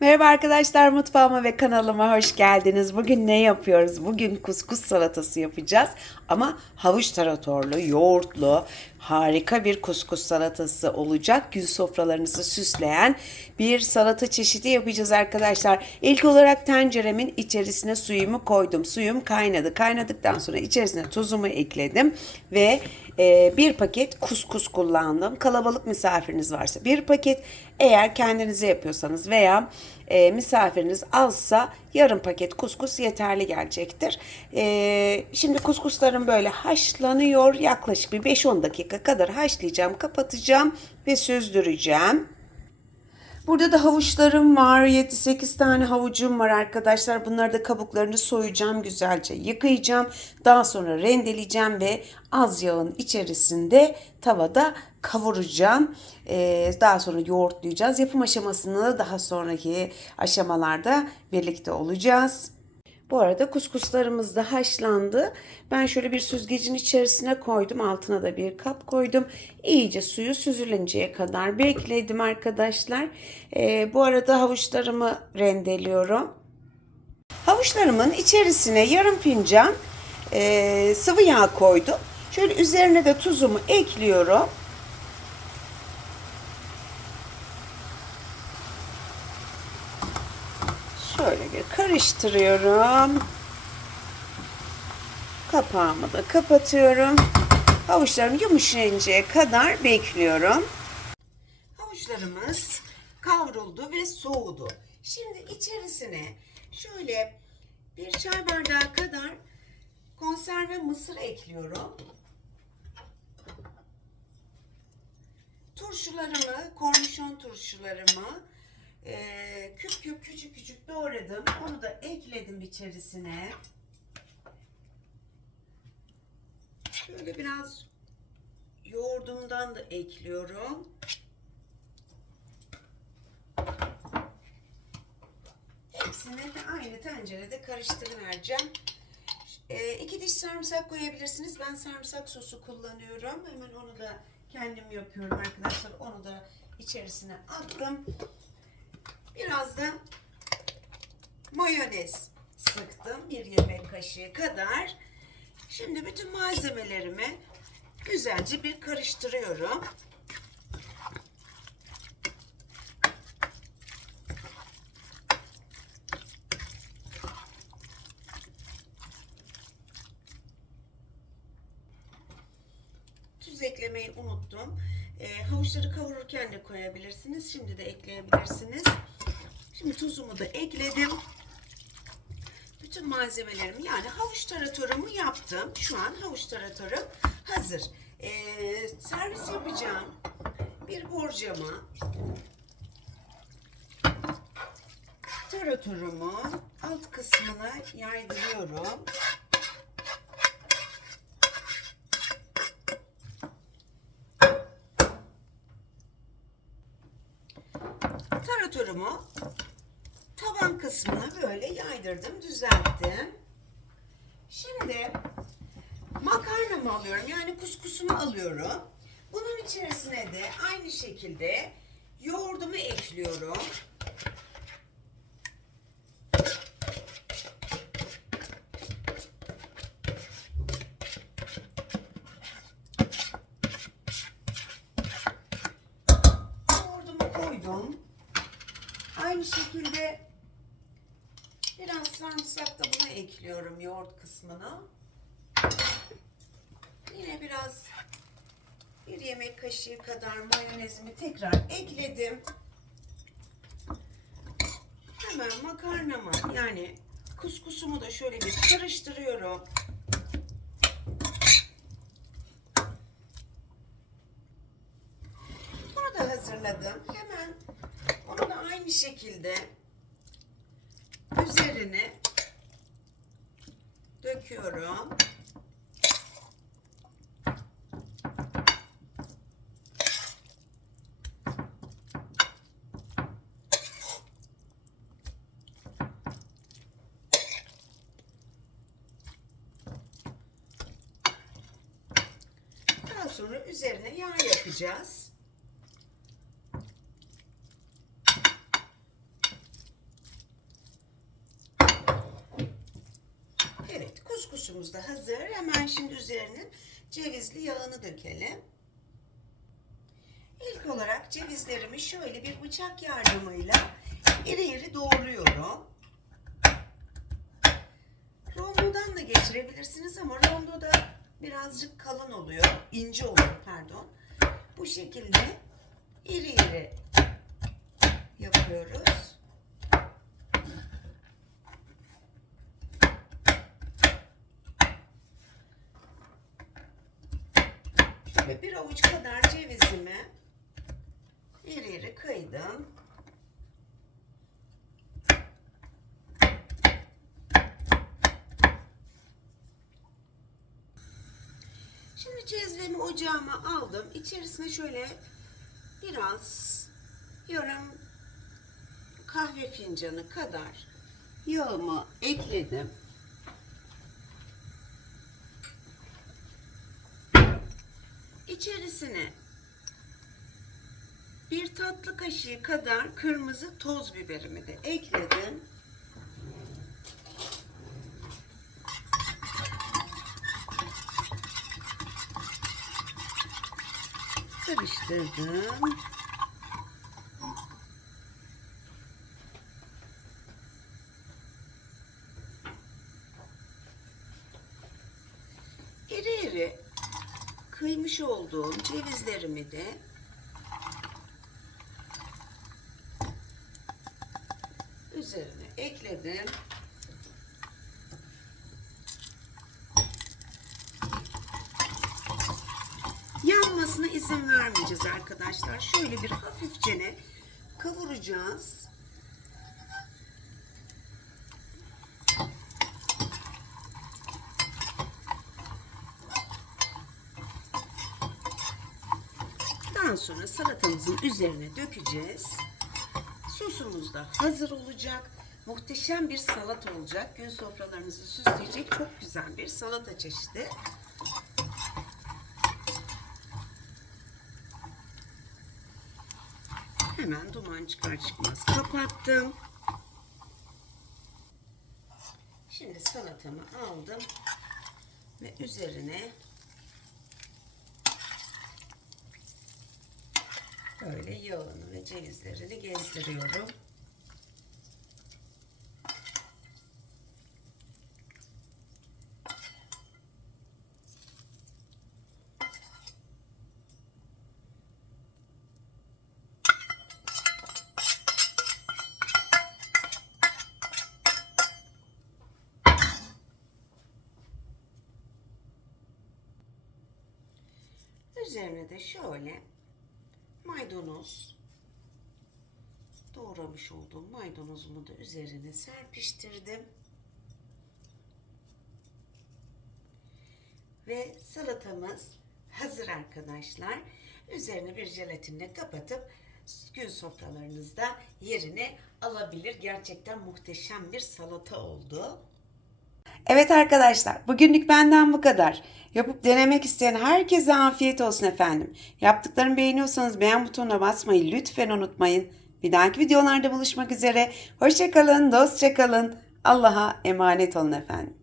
Merhaba arkadaşlar mutfağıma ve kanalıma hoş geldiniz. Bugün ne yapıyoruz? Bugün kuskus salatası yapacağız. Ama havuç taratorlu, yoğurtlu, harika bir kuskus salatası olacak. Gün sofralarınızı süsleyen bir salata çeşidi yapacağız arkadaşlar. İlk olarak tenceremin içerisine suyumu koydum. Suyum kaynadı. Kaynadıktan sonra içerisine tuzumu ekledim ve e, bir paket kuskus kullandım. Kalabalık misafiriniz varsa bir paket. Eğer kendinize yapıyorsanız veya e, misafiriniz azsa yarım paket kuskus yeterli gelecektir. E, şimdi kuskuslarım böyle haşlanıyor. Yaklaşık bir 5-10 dakika kadar haşlayacağım, kapatacağım ve süzdüreceğim. Burada da havuçlarım var. 7-8 tane havucum var arkadaşlar. Bunları da kabuklarını soyacağım. Güzelce yıkayacağım. Daha sonra rendeleyeceğim ve az yağın içerisinde tavada kavuracağım. Ee, daha sonra yoğurtlayacağız. Yapım aşamasını daha sonraki aşamalarda birlikte olacağız. Bu arada kuskuslarımız da haşlandı. Ben şöyle bir süzgecin içerisine koydum. Altına da bir kap koydum. İyice suyu süzülünceye kadar bekledim arkadaşlar. Ee, bu arada havuçlarımı rendeliyorum. Havuçlarımın içerisine yarım fincan e, sıvı yağ koydum. Şöyle üzerine de tuzumu ekliyorum. Şöyle bir karıştırıyorum. Kapağımı da kapatıyorum. Havuçlarım yumuşayıncaya kadar bekliyorum. Havuçlarımız kavruldu ve soğudu. Şimdi içerisine şöyle bir çay bardağı kadar konserve mısır ekliyorum. Turşularımı, kornişon turşularımı e, küp küp küçük küçük doğradım. Onu da ekledim içerisine. Şöyle biraz yoğurdumdan da ekliyorum. Hepsini de aynı tencerede karıştırıvereceğim. E, iki diş sarımsak koyabilirsiniz. Ben sarımsak sosu kullanıyorum. Hemen onu da kendim yapıyorum arkadaşlar. Onu da içerisine attım. Biraz da mayonez sıktım. Bir yemek kaşığı kadar. Şimdi bütün malzemelerimi güzelce bir karıştırıyorum. Tuz eklemeyi unuttum. E, havuçları kavururken de koyabilirsiniz. Şimdi de ekleyebilirsiniz. Şimdi tuzumu da ekledim. Bütün malzemelerimi yani havuç taratorumu yaptım. Şu an havuç taratorum hazır. E, servis yapacağım. Bir borcama taratorumu alt kısmına yaydırıyorum. taratorumu taban kısmına böyle yaydırdım, düzelttim. Şimdi makarnamı alıyorum. Yani kuskusumu alıyorum. Bunun içerisine de aynı şekilde yoğurdumu ekliyorum. Yoğurdumu koydum. Aynı şekilde biraz sarımsak da buna ekliyorum yoğurt kısmına. Yine biraz bir yemek kaşığı kadar mayonezimi tekrar ekledim. Hemen makarnamı yani kuskusumu da şöyle bir karıştırıyorum. Bunu da hazırladım. Hemen onu da aynı şekilde üzerine döküyorum. Daha sonra üzerine yağ yakacağız. Sosumuz da hazır. Hemen şimdi üzerine cevizli yağını dökelim. İlk olarak cevizlerimi şöyle bir bıçak yardımıyla iri iri doğruyorum. Rondodan da geçirebilirsiniz ama rondo da birazcık kalın oluyor. ince oluyor pardon. Bu şekilde iri iri yapıyoruz. Şöyle bir avuç kadar cevizimi iri iri kıydım. Şimdi cezvemi ocağıma aldım. İçerisine şöyle biraz yarım kahve fincanı kadar yağımı ekledim. İçerisine bir tatlı kaşığı kadar kırmızı toz biberimi de ekledim. Karıştırdım. İri iri kıymış olduğum cevizlerimi de üzerine ekledim. Yanmasına izin vermeyeceğiz arkadaşlar. Şöyle bir hafifçene kavuracağız. Daha sonra salatamızın üzerine dökeceğiz. Sosumuz da hazır olacak. Muhteşem bir salat olacak. Gün sofralarınızı süsleyecek çok güzel bir salata çeşidi. Hemen duman çıkar çıkmaz kapattım. Şimdi salatamı aldım ve üzerine böyle yağını ve cevizlerini gezdiriyorum. Üzerine de şöyle maydanoz doğramış olduğum maydanozumu da üzerine serpiştirdim. Ve salatamız hazır arkadaşlar. Üzerine bir jelatinle kapatıp gün sofralarınızda yerini alabilir. Gerçekten muhteşem bir salata oldu. Evet arkadaşlar, bugünlük benden bu kadar. Yapıp denemek isteyen herkese afiyet olsun efendim. Yaptıklarımı beğeniyorsanız beğen butonuna basmayı lütfen unutmayın. Bir dahaki videolarda buluşmak üzere. Hoşçakalın, dostça kalın. Allah'a emanet olun efendim.